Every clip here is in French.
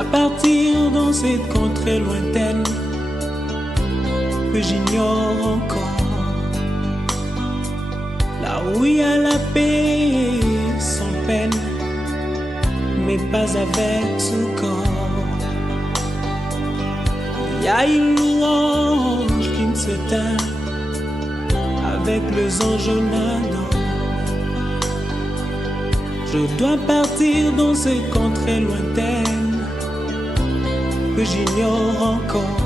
dois partir dans cette contrée lointaine que j'ignore encore, là où il y a la paix sans peine, mais pas avec ce corps. Il y a une louange qui ne s'éteint avec les anges nadant. Je dois partir dans cette contrée lointaine que j'ignore encore,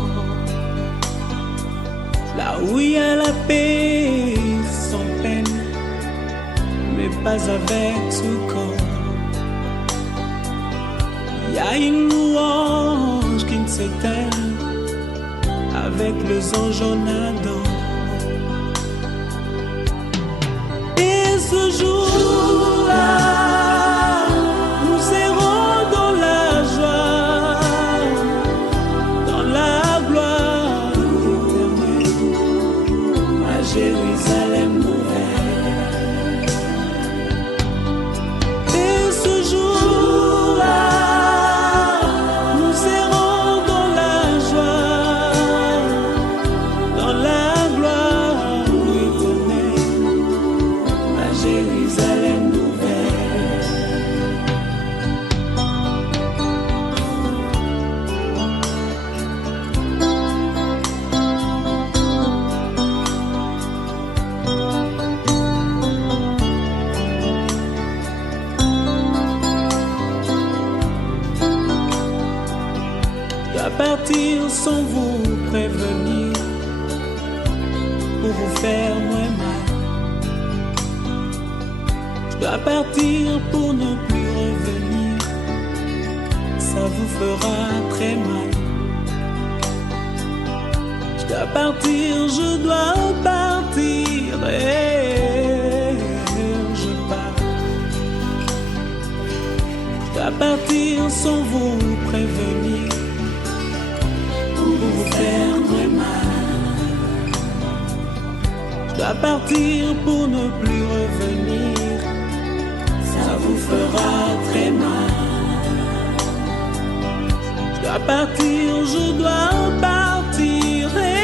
là où il y a la paix sans peine, mais pas avec ce corps. Il y a une louange qui ne s'éteint avec les anges nadant. Et ce jour-là, nous serons dans la joie, dans la gloire éternelle, à Jérusalem nouvelle. Et ce jour-là, nous serons dans la joie, dans la gloire éternelle, à Jérusalem nouvelle. Je dois partir sans vous prévenir, pour vous faire moins mal. Je dois partir pour ne plus revenir, ça vous fera très mal. Je dois partir, je dois partir, et je pars. Je dois partir sans vous prévenir, pour vous faire très mal. Je dois partir pour ne plus revenir, ça vous fera très mal. Je dois partir, je dois partir, et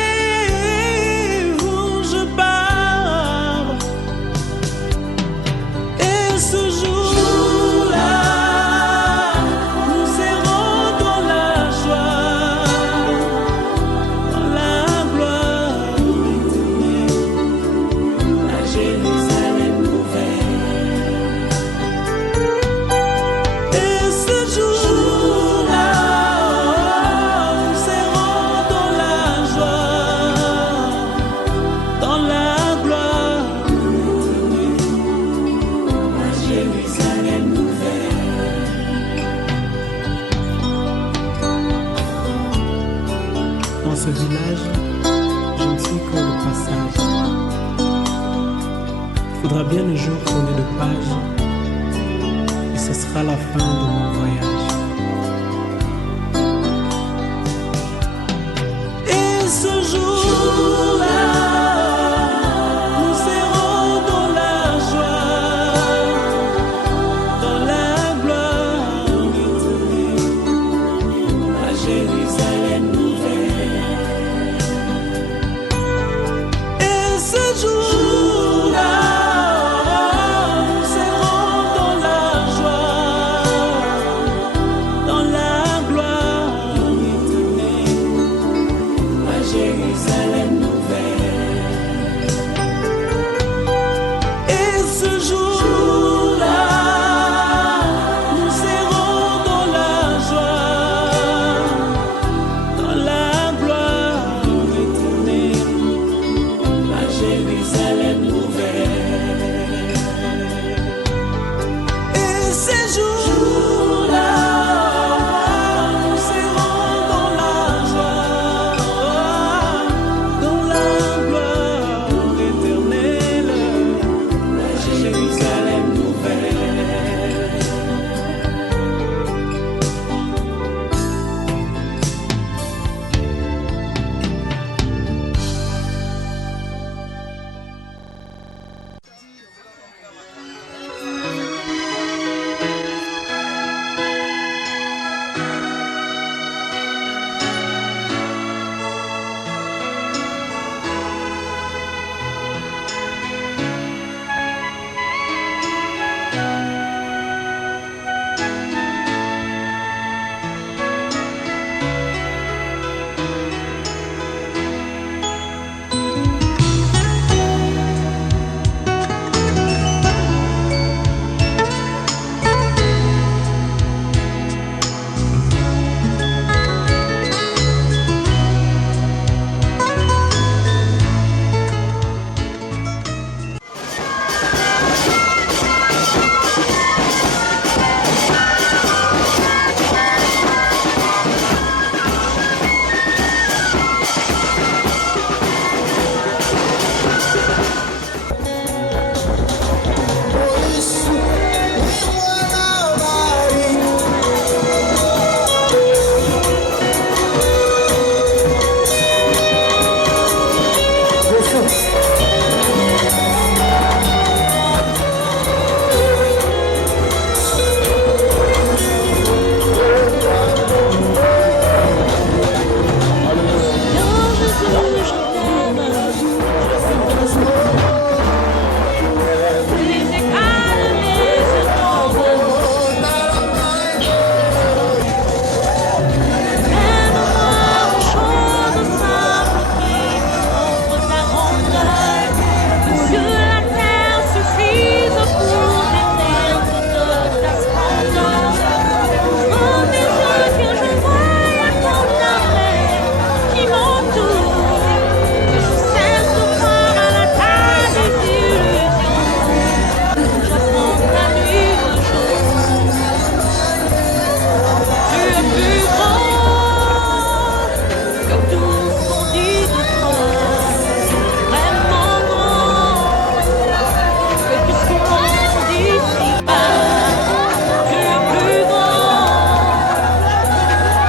je pars. Et ce jour-là, nous serons dans la joie, dans la gloire éternelle, à Jérusalem nouvelle. Et ce jour-là, nous serons dans la joie, dans la gloire éternelle, à Jérusalem nouvelle. Dans ce village, je ne suis que le passage. Il faudra bien un jour tourner de page, et ce sera la fin de mon voyage. Et ce jour-là, nous serons dans la joie, dans la gloire éternelle, à Jérusalem nouvelle. Et ce jour-là, nous serons dans la joie,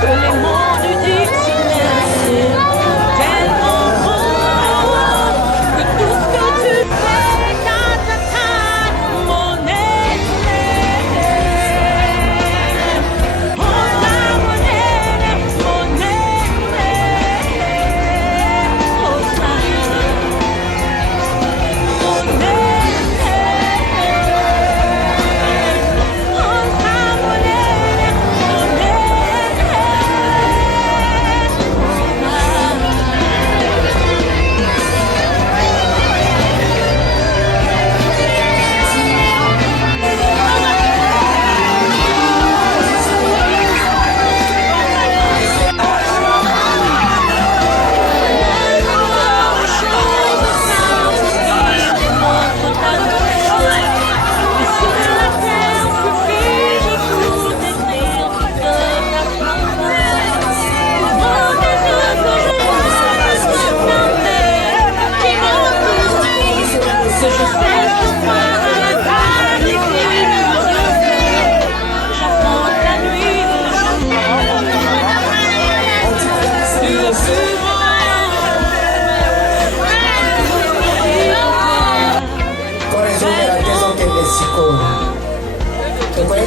les mots du dictionnaire, c'est tellement beau que tout ce que tu fais,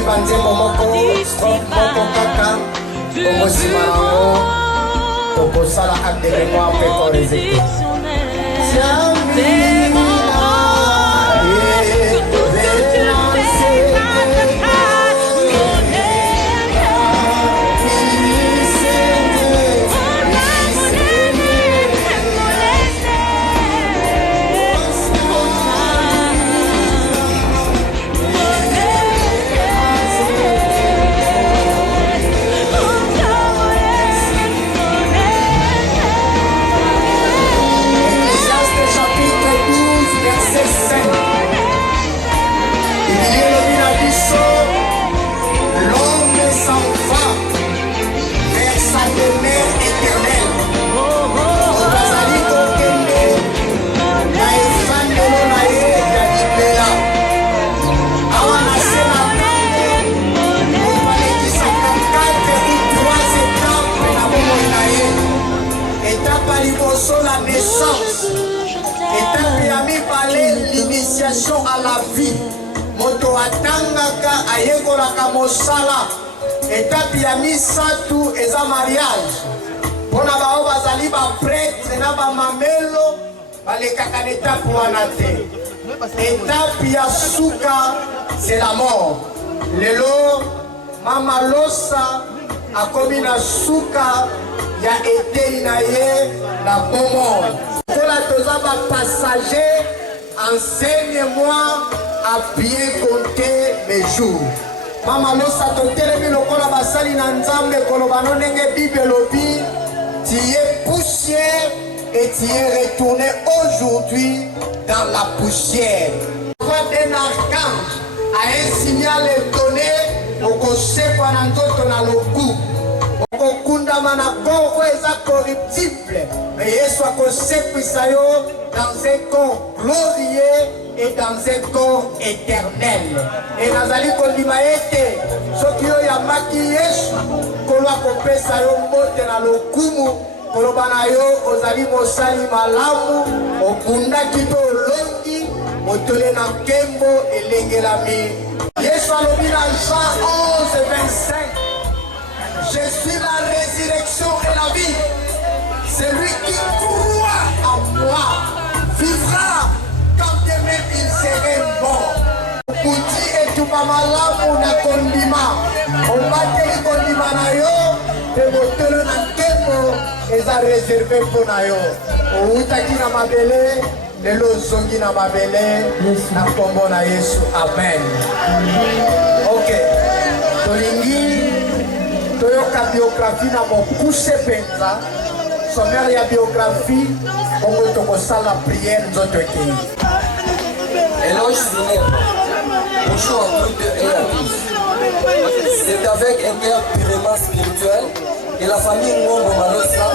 mon nzembo moko kaka okosima yango okosala acte de mémoire mpe koresekte à la vie. Moto atangaka ayekolaka mosala. Étape ya misatu eza mariage. Pona bao bazali ba prêtre na ba mamelo balekaka na étape wana te. Étape ya suka c'est la mort. Lelo mama Losa akomi na suka ya eteli na ye na bomo. Kola toza ba passager. Enseigne-moi à bien compter mes jours. Mama Losa totelemi lokola basali na nzambe koloba no ndenge Bible lobi tu es poussière et tu es retourné aujourd'hui dans la poussière. Voix d'un archange a un signal donné okosekwa na nzoto na loku okokundama na corps eza corruptible mais Yesu akosekwisa yo dans un corps glorieux et dans un corps éternel. Et nazali kondima ete soki oyo yamaki Yesu kolwa kopesa yo mbote na lokumu koloba na yo ozali mosali malamu okundaki to olongi motole na nkembo elengelami. Yesu alobi na Jean 11:25 je suis la résurrection et la vie. Celui qui croit en moi vivra quand même il serait mort. Kuti etupa malamu na kondima obateli kondima na yo te motolo na nkembo eza réservé mpo na yo outaki na mabele lelo ozongi na mabele na kombo na Yesu amen. Ok tolingi toyoka biographie na mokuse penza sommaire ya biographie bongo tokosala prière nzoto ekei. Éloge funèbre. Bonjour à toutes et à tous. C'est avec un cœur purement spirituel que la famille Ngombo Malosa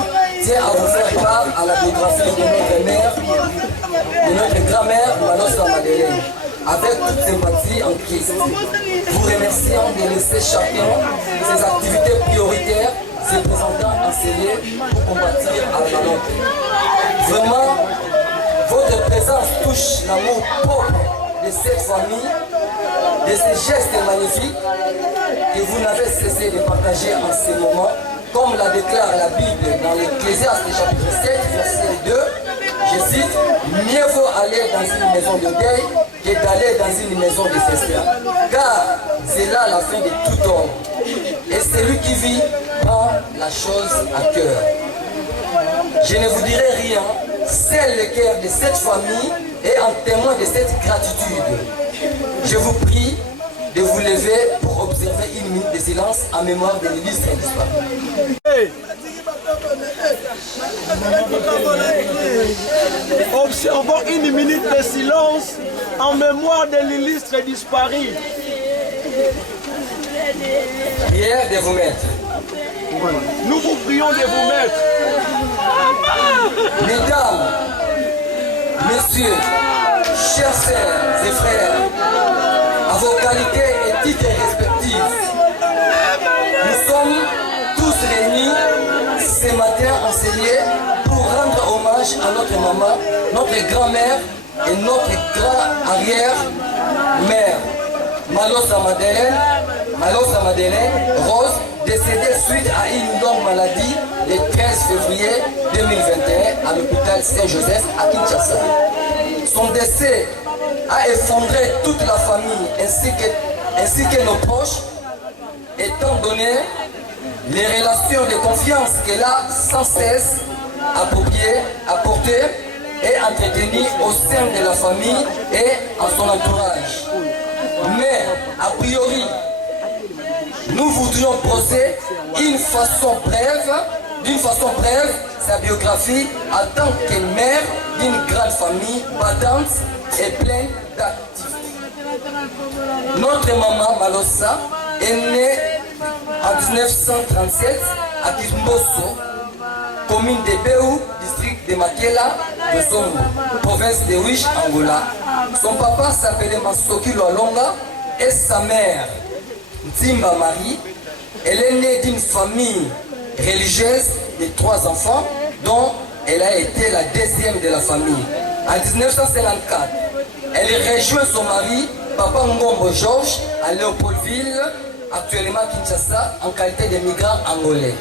tient à vous faire part à la biographie de notre mère, de notre grand-mère Malosa Madeleine, avec toute sympathie en Christ. Vous remercions de laisser chacun ses activités prioritaires, ses enseigner pour combattre à la langue. Vraiment, votre présence touche l'amour propre de cette famille, de ces gestes magnifiques que vous n'avez cessé de partager en ce moment, comme la déclare la Bible dans l'Ecclésiaste chapitre 7, verset 2, je cite, « Mieux vaut aller dans une maison de deuil que d'aller dans une maison de festin, car c'est là la fin de tout homme. Et celui qui vit prend la chose à cœur. » Je ne vous dirai rien, seul le cœur de cette famille est en témoin de cette gratitude. Je vous prie de vous lever pour observer une minute de silence en mémoire de l'illustre disparu. Observons une minute de silence en mémoire de l'illustre disparu. Prière de vous mettre. Nous vous prions de vous mettre. Mesdames, messieurs, chers sœurs et frères, à vos qualités et titres respectifs, nous sommes tous réunis ce matin enseignés pour rendre hommage à notre maman, notre grand-mère et notre grand-arrière-mère, Malosa Madeleine Rose, décédée suite à une longue maladie le 13 février 2021 à l'hôpital Saint-Joseph à Kinshasa. Son décès a effondré toute la famille ainsi que nos proches, étant donné les relations de confiance qu'elle a sans cesse apportées et entretenues au sein de la famille et en son entourage. Mais, a priori, nous voudrions poser d'une façon brève sa biographie en tant que mère d'une grande famille battante et pleine d'activité. Notre maman Malosa est née en 1937 à Kimboso, commune de Béou, district de Makela, de Zongo, province de Wish, Angola. Son papa s'appelait Masoki Loalonga et sa mère, Ntimba Marie. Elle est née d'une famille religieuse de 3 enfants, dont elle a été la deuxième de la famille. En 1954, elle rejoint son mari, Papa Ngombo Georges, à Léopoldville, actuellement Kinshasa, en qualité de migrant angolais.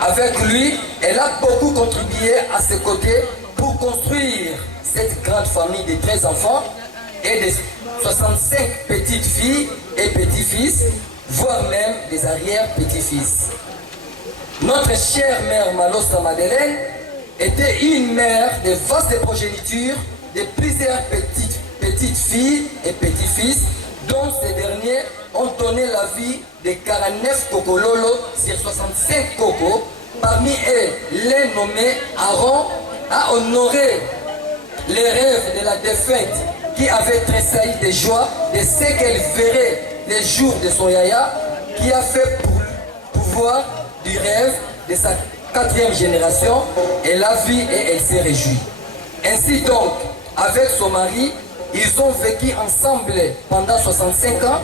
Avec lui, elle a beaucoup contribué à ses côtés pour construire cette grande famille de 13 enfants et de 65 petites filles et petits-fils, voire même des arrière-petits-fils. Notre chère mère Malosa Madeleine était une mère de vaste progéniture de plusieurs petites filles et petits-fils, dont ces derniers ont donné la vie de 49 Kokololo sur 65 Koko. Parmi eux, l'un nommé Aaron a honoré les rêves de la défunte qui avait tressailli de joie de ce qu'elle verrait les jours de son yaya, qui a fait pouvoir du rêve de sa 4e génération. Elle a vu et elle s'est réjouie. Ainsi donc, avec son mari, ils ont vécu ensemble pendant 65 ans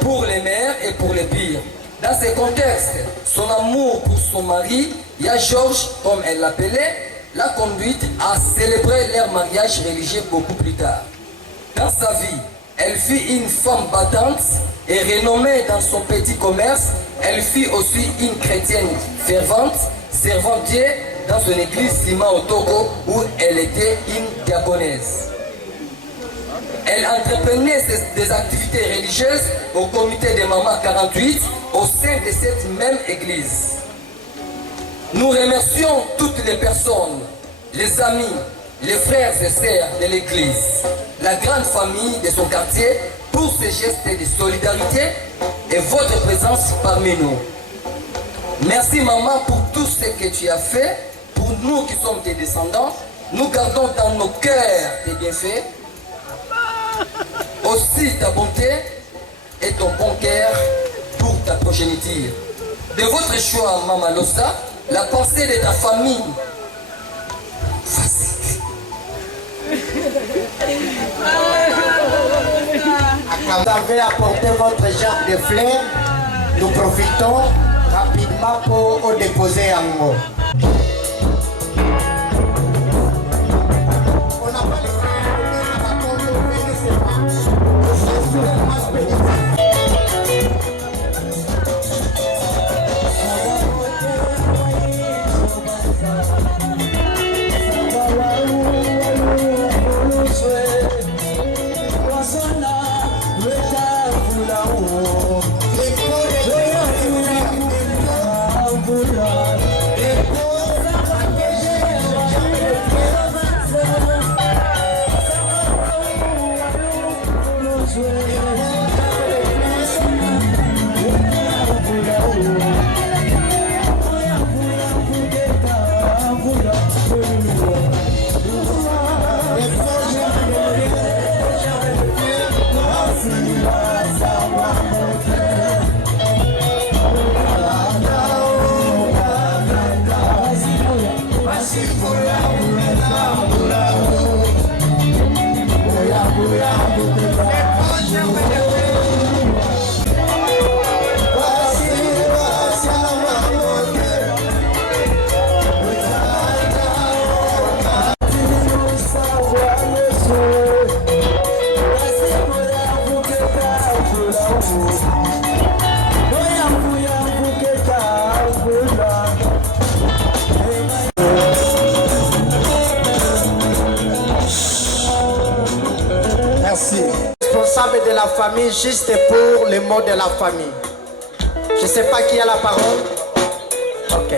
pour les meilleurs et pour les pires. Dans ce contexte, son amour pour son mari, Yaya Georges, comme elle l'appelait, l'a conduite à célébrer leur mariage religieux beaucoup plus tard. Dans sa vie, elle fut une femme battante et renommée dans son petit commerce. Elle fut aussi une chrétienne fervente, servant Dieu dans une église Lima au Togo où elle était une diaconesse. Elle entreprenait des activités religieuses au comité de Maman 48 au sein de cette même église. Nous remercions toutes les personnes, les amis, les frères et sœurs de l'église, la grande famille de son quartier pour ces gestes de solidarité et votre présence parmi nous. Merci maman pour tout ce que tu as fait. Pour nous qui sommes tes descendants, nous gardons dans nos cœurs tes bienfaits, aussi ta bonté et ton bon cœur pour ta progéniture. De votre choix, Maman Losa, la pensée de ta famille facile. Vous avez apporté votre genre de fleurs Nous profitons rapidement pour déposer un mot. On n'a pas les de la famille, juste pour les mots de la famille. Je ne sais pas qui a la parole. Ok.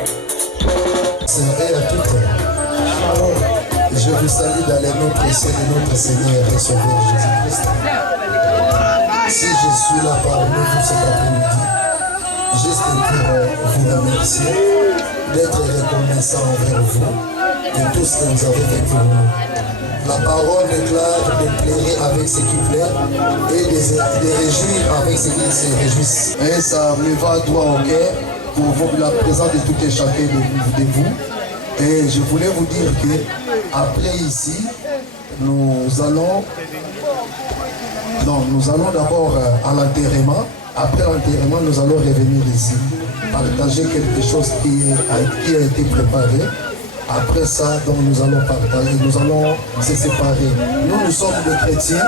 C'est à toutes. Je vous salue dans les noms précieux de notre Seigneur et Sauveur Jésus-Christ. Si je suis là parmi vous cet après-midi, juste pour vous remercier, d'être reconnaissant envers vous de tout ce que vous avez fait pour nous. La parole déclare de pleurer avec ce qui pleure et de réjouir avec ce qui se réjouissent. Et ça me va droit au cœur pour vous, la présence de tout et chacun de vous. Et je voulais vous dire que après ici, nous allons d'abord à l'enterrement. Après l'enterrement, nous allons revenir ici, partager quelque chose qui a été préparé. Après ça, donc, nous allons partager, nous allons se séparer. Nous sommes des chrétiens,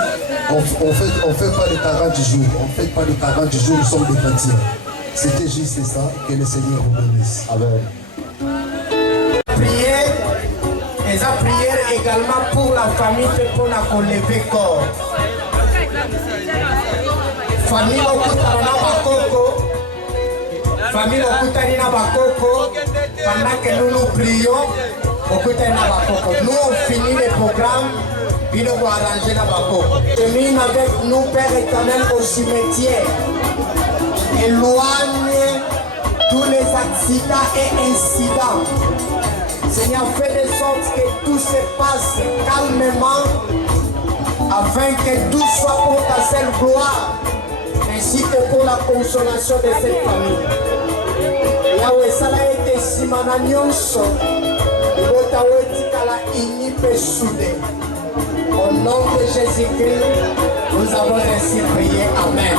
on fait pas de 40 jours, on fait pas de 40 jours, nous sommes des chrétiens. C'était juste ça, que le Seigneur vous bénisse. Amen. Prière, et la prière également pour la famille, pour la lever corps. Famille okutana bakoko, famille okutani na bakoko, pendant que nous nous prions, okutani na bakoko. Nous on finit le programme, puis nous allons arranger la bakoko. Termine avec nous, Père éternel, au cimetière. Éloigne tous les accidents et incidents. Seigneur, fais de sorte que tout se passe calmement, afin que tout soit pour ta seule gloire, ainsi que pour la consolation de cette famille. Yahweh, ça a été simana nyonso, ebota wetikala ini pe soudé. Au nom de Jésus-Christ, nous avons ainsi prié. Amen.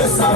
Essa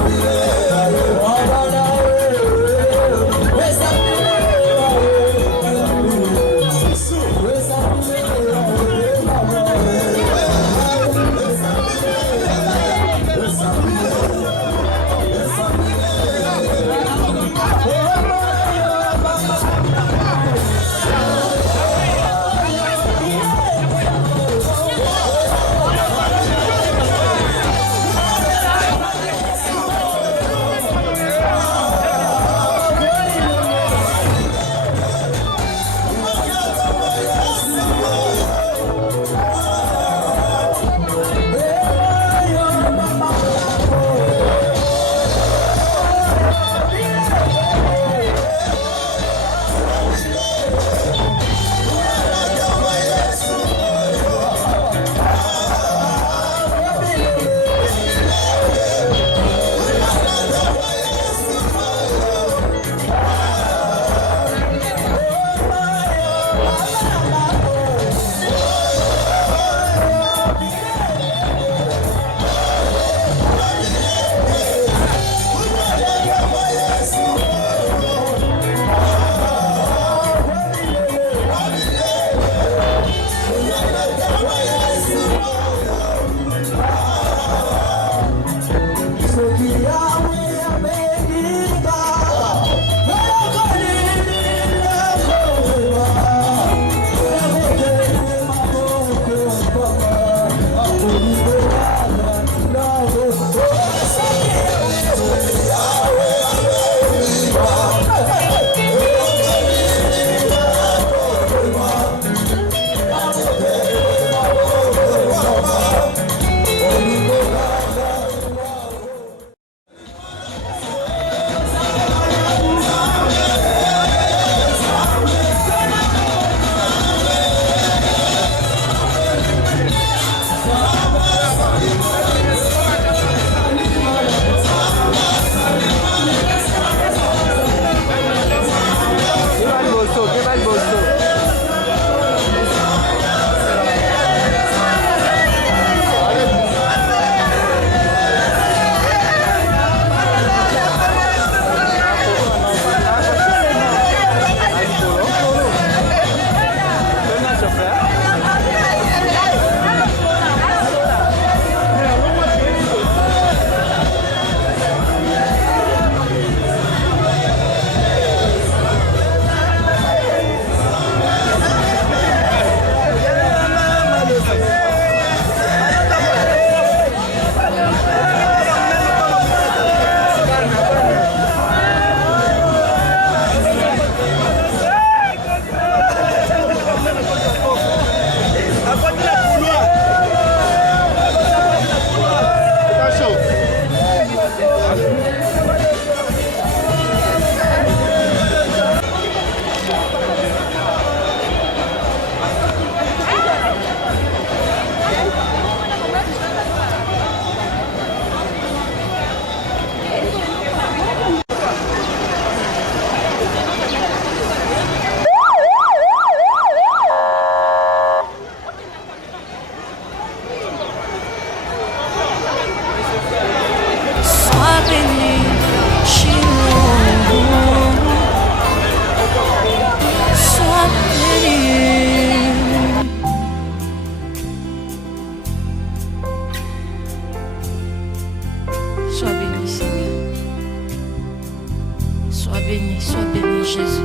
béni Jésus.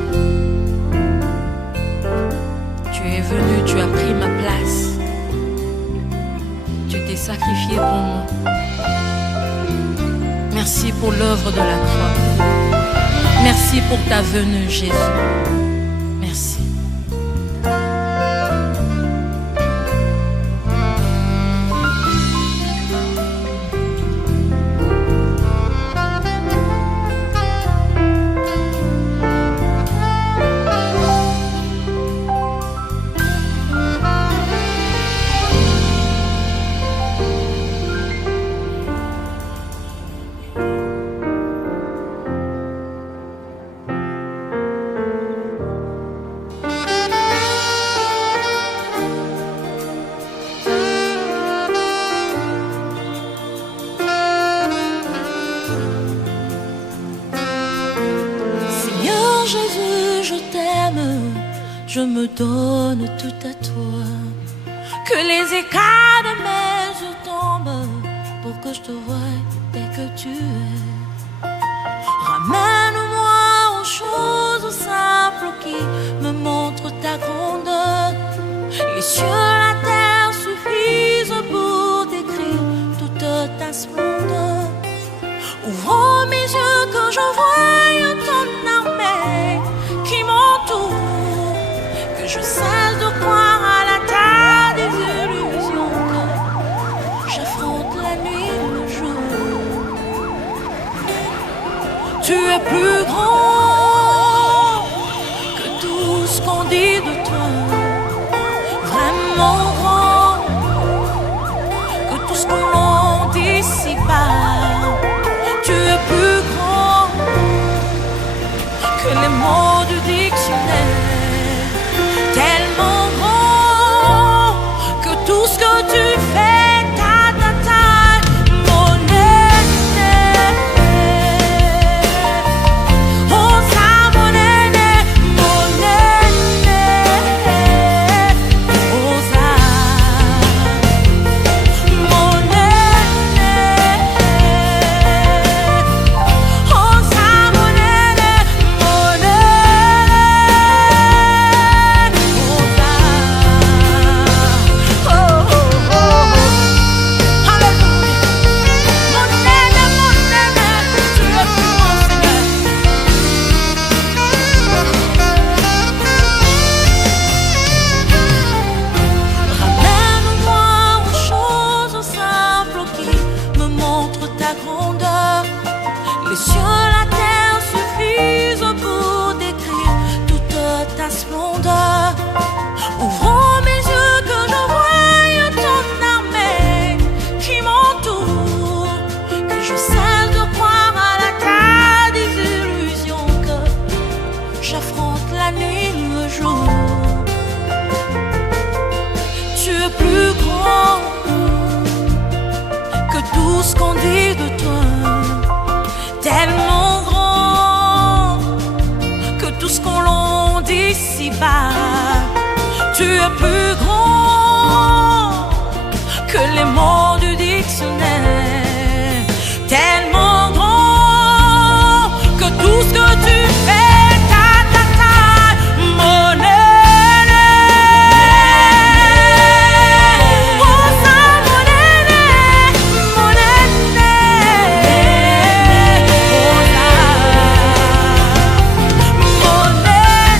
Tu es venu, tu as pris ma place. Tu t'es sacrifié pour moi. Merci pour l'œuvre de la croix. Merci pour ta venue, Jésus. Merci. Je me donne tout à toi. Que les écarts de mes yeux tombent pour que je te voie dès que tu es. Ramène-moi aux choses simples qui me montrent ta grandeur. Les cieux, la terre suffisent pour décrire toute ta splendeur. Ouvre mes yeux que je voie ton armée qui m'entoure. Je cesse de croire à la terre des illusions, que j'affronte la nuit et le jour. Tu es plus grand que tout ce qu'on dit de toi, vraiment grand que tout ce qu'on dit ici-bas. Tu es plus grand que les mots du dictionnaire. Tellement grand que tout ce que tu fais, ta, mon aîné. Oh ça, mon aîné, mon aîné. Oh ça, mon aîné. Oh ça, mon aîné, mon aîné. Les cieux, la terre suffisent pour décrire toute ta splendeur. Ouvre mes yeux que je voie ton armée qui m'entoure. Que je cesse de croire à la terre des illusions, que j'affronte la nuit et le jour. Tu es plus grand que tout ce qu'on dit de toi. Tellement grand que tout ce qu'on l'on dit ici-bas. Tu es plus grand que les mots du dictionnaire. Tellement grand que tout ce que tu fais, ta, mon aîné. Oh ça, mon aîné, mon aîné. Mon aîné,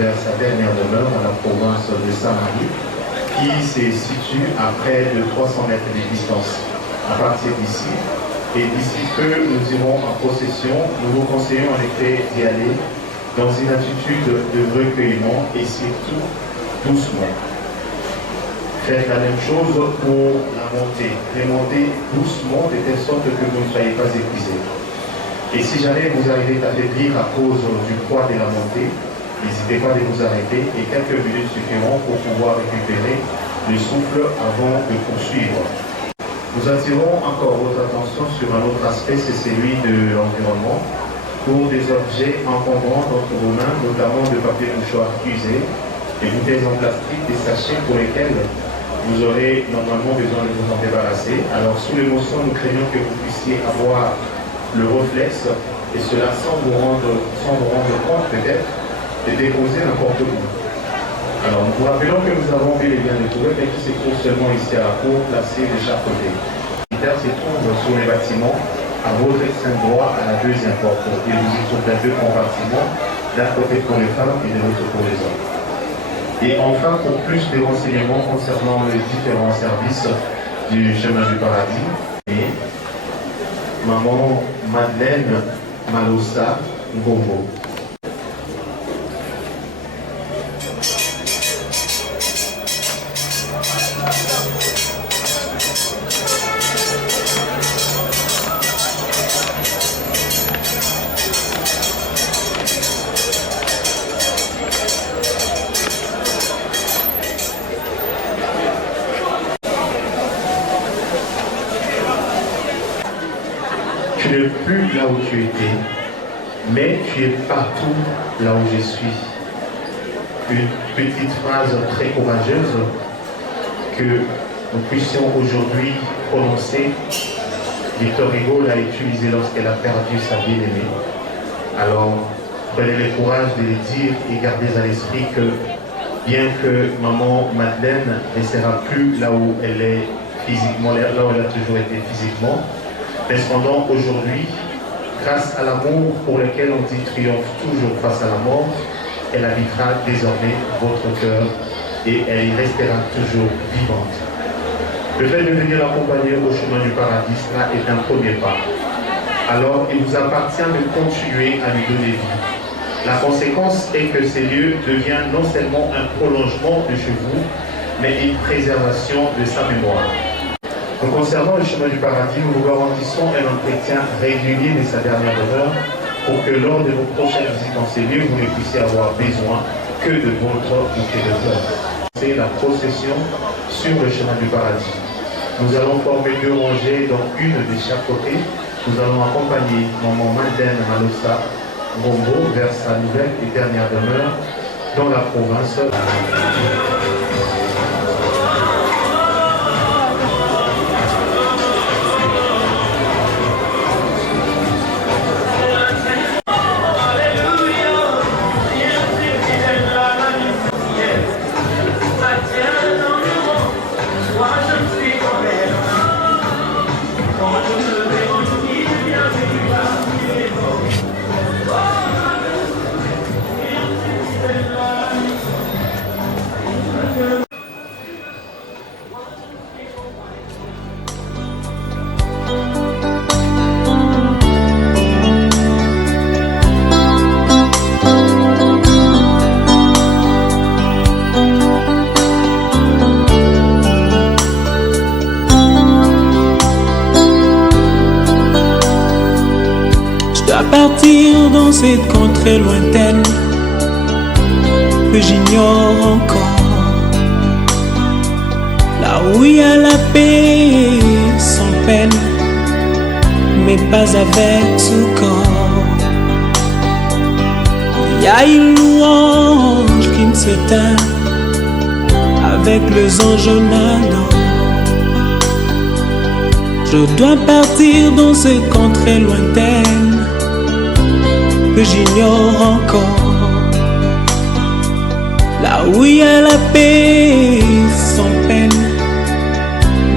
vers sa dernière demeure dans la province de Samarie, qui se situe à près de 300 mètres de distance à partir d'ici. Et d'ici peu, nous irons en procession. Nous vous conseillons en effet d'y aller dans une attitude de recueillement et surtout doucement. Faites la même chose pour la montée. Remontez doucement de telle sorte que vous ne soyez pas épuisés. Et si jamais vous arrivez à faiblir à cause du poids de la montée, n'hésitez pas à vous arrêter et quelques minutes suffiront pour pouvoir récupérer le souffle avant de poursuivre. Nous attirons encore votre attention sur un autre aspect, c'est celui de l'environnement. Pour des objets encombrants entre vos mains, notamment de papier mouchoir usé, des bouteilles en plastique, des sachets pour lesquels vous aurez normalement besoin de vous en débarrasser. Alors sous l'émotion, nous craignons que vous puissiez avoir le réflexe, et cela sans vous rendre compte peut-être, de déposer n'importe où. Alors nous vous rappelons que nous avons bel et bien découvert, mais qui se trouve seulement ici à la cour, placé de chaque côté. Les militaires se trouvent sur les bâtiments, à votre extrême droit, à la deuxième porte. Et vous y trouvez deux compartiments, d'un côté pour les femmes et de l'autre pour les hommes. Et enfin, pour plus de renseignements concernant les différents services du chemin du paradis, et maman Madeleine Malossa Ngombo. Tu n'es plus là où tu étais, mais tu es partout là où je suis. Une petite phrase très courageuse que nous puissions aujourd'hui prononcer. Victor Hugo l'a utilisée lorsqu'elle a perdu sa bien-aimée. Alors, prenez le courage de le dire et gardez à l'esprit que bien que maman Madeleine ne sera plus là où elle est physiquement, là où elle a toujours été physiquement, mais cependant, aujourd'hui, grâce à l'amour pour lequel on dit triomphe toujours face à la mort, elle habitera désormais votre cœur et elle y restera toujours vivante. Le fait de venir l'accompagner au chemin du paradis, cela est un premier pas. Alors, il vous appartient de continuer à lui donner vie. La conséquence est que ces lieux deviennent non seulement un prolongement de chez vous, mais une préservation de sa mémoire. Donc, concernant le chemin du paradis, nous vous garantissons un entretien régulier de sa dernière demeure pour que lors de vos prochaines visites dans ces lieux, vous ne puissiez avoir besoin que de votre bouquet de fleurs. C'est la procession sur le chemin du paradis. Nous allons former deux rangées, donc une de chaque côté. Nous allons accompagner maman Madeleine Malossa Ngombo vers sa nouvelle et dernière demeure dans la province. Partir dans cette contrée lointaine que j'ignore encore, là où il y a la paix sans peine, mais pas avec ce corps. Il y a une louange qui ne s'éteint avec les anges nadant. Je dois partir dans cette contrée lointaine que j'ignore encore, là où il y a la paix sans peine,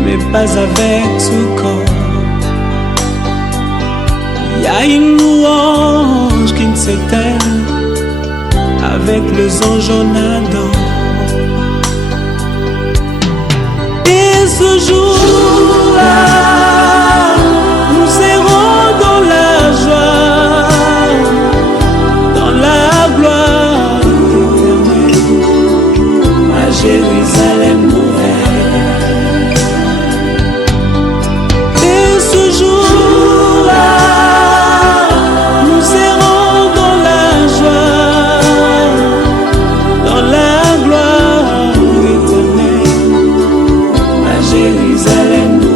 mais pas avec ce corps. Il y a une louange qui ne s'éteint avec les anges en adore. Et ce jour-là, nous serons dans la joie, dans la gloire éternelle, à Jérusalem nouvelle. Et ce jour-là, nous serons dans la joie, dans la gloire éternelle, à Jérusalem nouvelle.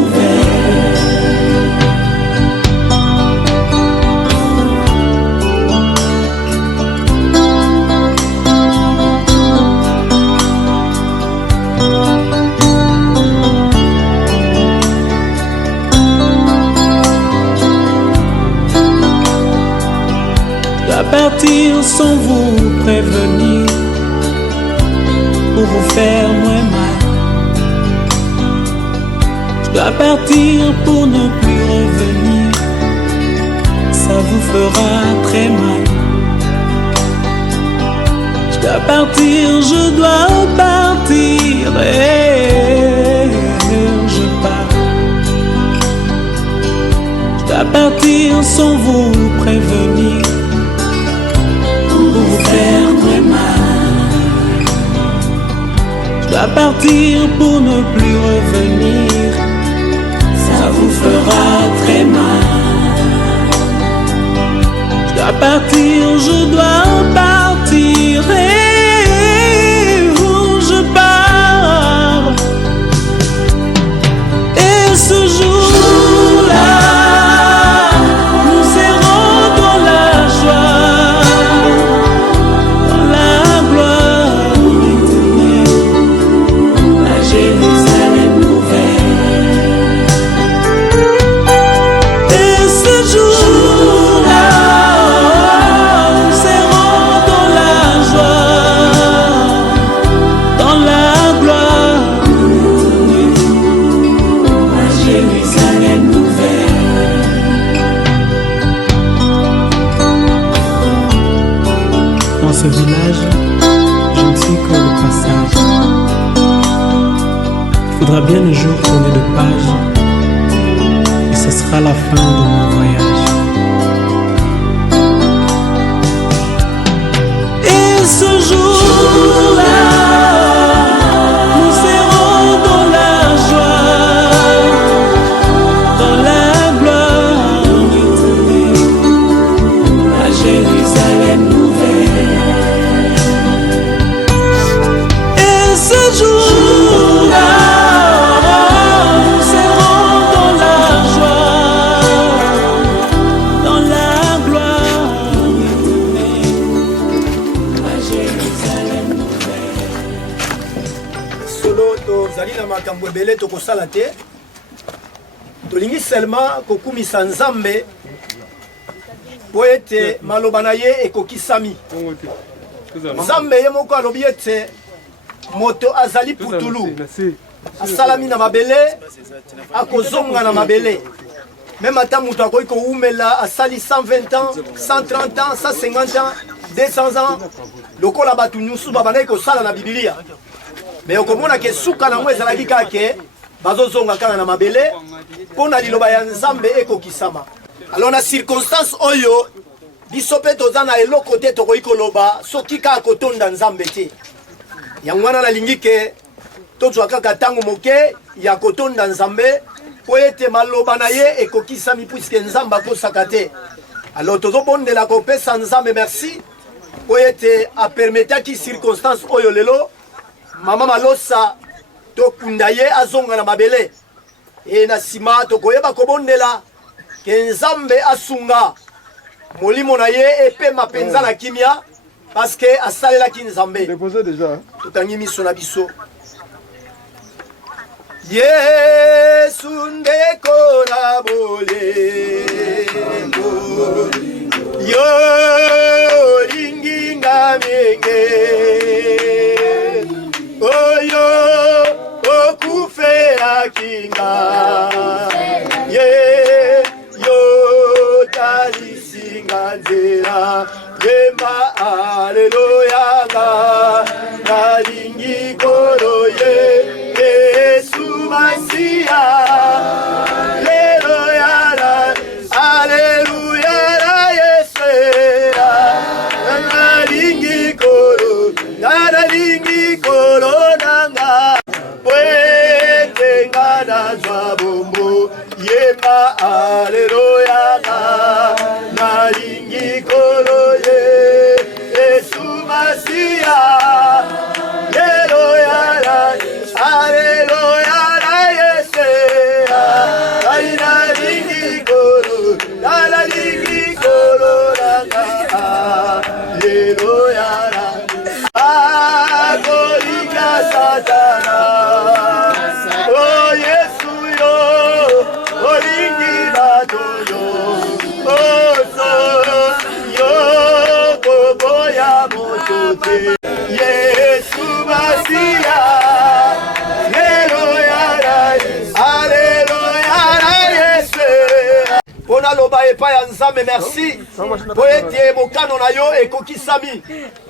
Je dois partir sans vous prévenir, pour vous faire moins mal. Je dois partir pour ne plus revenir, ça vous fera très mal. Je dois partir, je dois partir, et je pars. Je dois partir sans vous prévenir, pour vous faire très mal. Je dois partir pour ne plus revenir, ça vous fera très mal. Je dois partir, je dois partir, et je pars. Et ce jour-là, nous serons dans la joie, dans la gloire éternelle, à Jérusalem nouvelle. Et ce jour-là, nous serons dans la joie, dans la gloire éternelle, à Jérusalem nouvelle. Dans ce village, je ne suis que le passage. Il faudra bien un jour tourner de page, et ce sera la fin de mon voyage. Et ce jour-là, nous serons dans la joie, dans la gloire éternelle, à Jérusalem nouvelle. Et ce jour-là, nous serons dans la joie, dans la gloire éternelle, à Jérusalem nouvelle. solo tozali na makambo ebele tokosala te, tolingi seulement kokumisa Nzambe po ete maloba na ye ekokisami. Nzambe ye moko alobi ete moto azali putulu, asalami na mabele, akozonga na mabele. Même ata moto akoki koumela asali 120 ans, 130 ans, 150 ans, 200 ans, lokola bato nyonso babandaki kosala na Bibilia. Mais okomona ke suka nango ezalaki kaka bazozonga kaka na mabele mpo na liloba ya Nzambe ekokisama. Alors na circonstance oyo biso mpe toza na eloko te tokoki koloba soki kaka kotonda Nzambe te. Yango wana nalingi ke tozwa kaka ntango moke ya kotonda Nzambe po ete maloba na ye ekokisami puisque Nzambe akosaka te. Alors tozobondela kopesa Nzambe merci po ete apermetaki circonstance oyo lelo Mama Malosa tokunda ye azonga na mabele. E na sima tokoyeba kobondela ke Nzambe asunga molimo na ye epe mapenza na kimia parce que asalelaki Nzambe. Déposé déjà. Totangi miso na biso. Yesu ndeko na bolengo yo linginga menge oyo okufe akinga ye yo talisinga nzela yema Alléluia, nalingi koloye, Yesu Masia. Alléluia, Alléluia, Yesu. Nalingi kolo nanga, Pwetenga na zwabombo, Yema Alléluia, nalingi kolo ye, Yesu Masia. Alléluia, Alléluia, Yesu. Nalingi kolo nanga, Alléluia. Agorika Satana, oh Yesu yo, olingi batoyo, oh so yo, koboya motote, Yesu Masia, Alléluia, Alléluia, Yesu. Pona loba epa ya Nzambe merci, po ete mokano na yo ekokisami,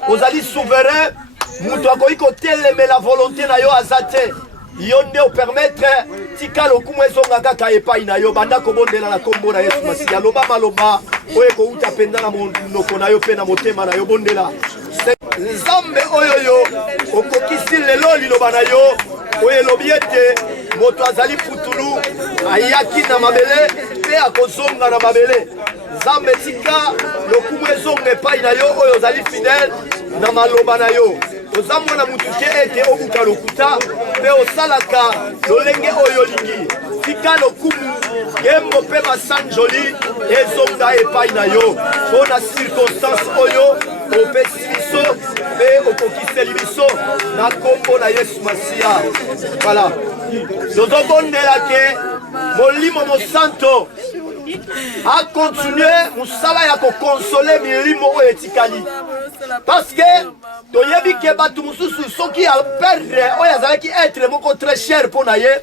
ozali souverain. Mutu akoki kotelemela volonté na yo aza te, yo nde opermettre tika lokumu ezonga kaka epai na yo banda kobondela na kombo na Yesu Masiya. Loba maloba oyo ekouta mpenza na monoko na yo mpe na motema na yo, bondela Nzambe oyo yo okokisi lelo liloba na yo oyo elobi ete moto azali putulu ayaki na mabele mpe akozonga na mabele. Nzambe tika lokumu ezonga epai na yo oyo ozali fidèle na maloba na yo. Oza mwana mutu te ete obuka lokuta mpe osalaka lolenge oyo olingi. Tika lokumu yembo mpe basanjoli ezonga epai na yo mpo na circonstance oyo opesi biso mpe okokiseli biso na kombo na Yesu Masiya. Voilà, tozobondela ke Molimo Mosanto a continué musala ya kokonsole milimo oyo etikali, parce que toyebi ke bato mosusu soki ya perdre oyo azalaki etre moko très cher mpo na ye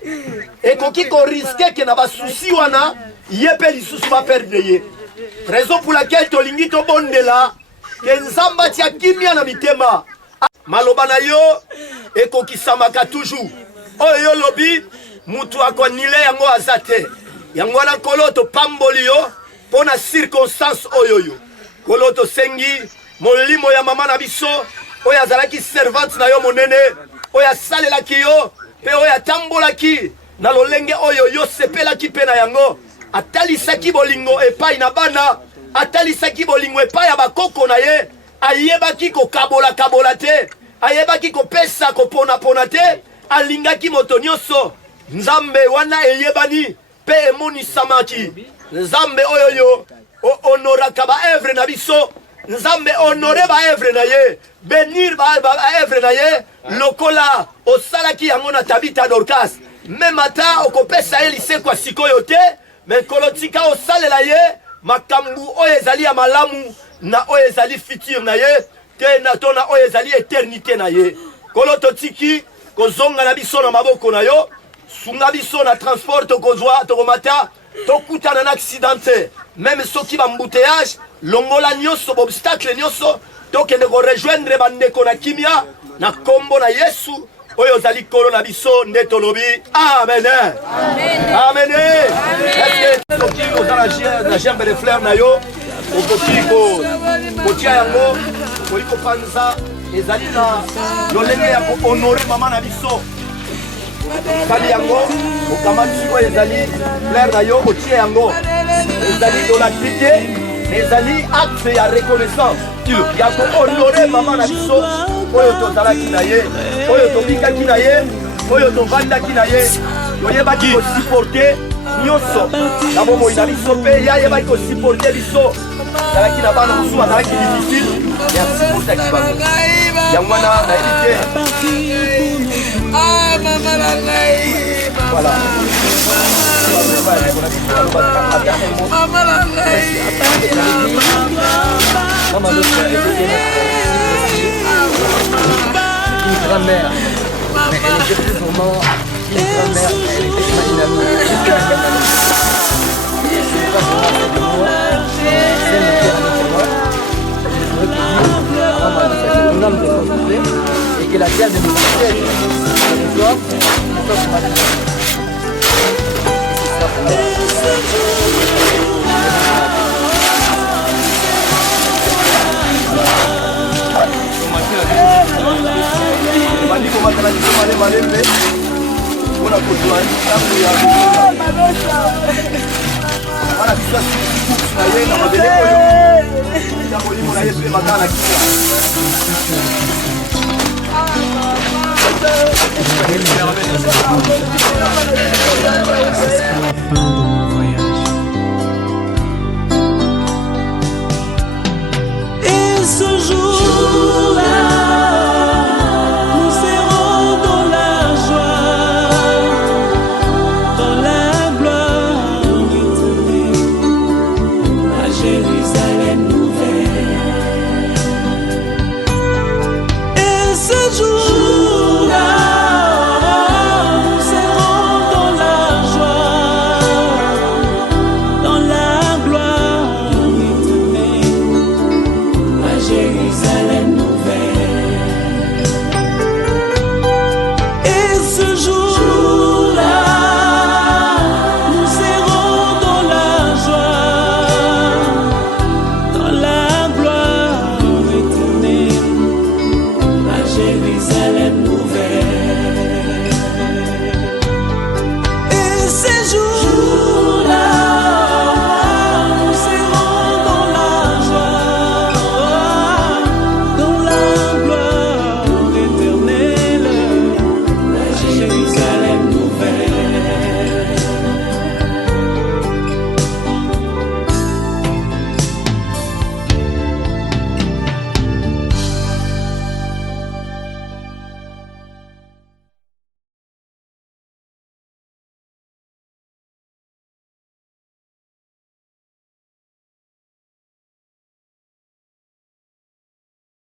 ekoki koriske ke na basusi wana ye mpe lisusu baperdre ye. Raison pour laquelle tolingi tobondela ke Nzambe atia kimia na mitema, maloba na yo ekokisamaka toujours. Oyo yo lobi mutu akonile yango aza te. Yango wana Nkolo topamboli yo mpo na circonstance oyo yo. Nkolo tosengi molimo ya mama na biso oyo azalaki servante na yo monene, oyo asalelaki yo mpe oyo atambolaki na lolenge oyo yo sepelaki mpe na yango, atalisaki bolingo epai na bana, atalisaki bolingo epai ya bakoko na ye, ayebaki kokabola te, ayebaki kopesa kopona te, alingaki moto nyonso. Nzambe wana eyebani mpe emonisamaki. Nzambe oyo yo honoraka ba evre na biso, Nzambe honore ba evre na ye, bénir ba evre na ye lokola osalaki yango na Tabita Dorcas. Même ata okopesa ye lisekwa sikoyo te, me Nkolo tika osalela ye makambu oyo ezali ya malamu na oyo ezali futur na ye te, na tona oyo ezali eternité na ye. Nkolo totiki kozonga na biso na maboko na yo, sunga biso na transport tokozwa tokomata tokutana na accidenté, même soki bambouteillage longola nyonso obstacle nyonso tokende korejoindre bandeko na kimia na kombo na Yesu oyo ozali Nkolo na biso nde tolobi amen. Amen. Est-ce que soki oza na gerbe de fleur na yo okoki kotia yango okoki kopanza ezali na lolenge ya kohonore mama na biso. Sali yango okamati oyo ezali fleur na yo otie yango, ezali dolakrite, ezali acte ya reconnaissance ya kohonore mama na biso oyo tozalaki na ye, oyo tobikaki na ye, oyo tovandaki na ye, toyebaki kosiporte nyonso na bomoi na biso mpe ye ayebaki kosiporte biso. Azalaki na bana mosusu azalaki difficile me asiportaki bango. Yango wana nayebi te. Voilà. Une grand-mère, mais elle était plus vraiment une grand-mère, elle était une amie. C'est pas vraiment de moi, c'est une amie de moi. vient de nous quitter. Jusqu'à la fin.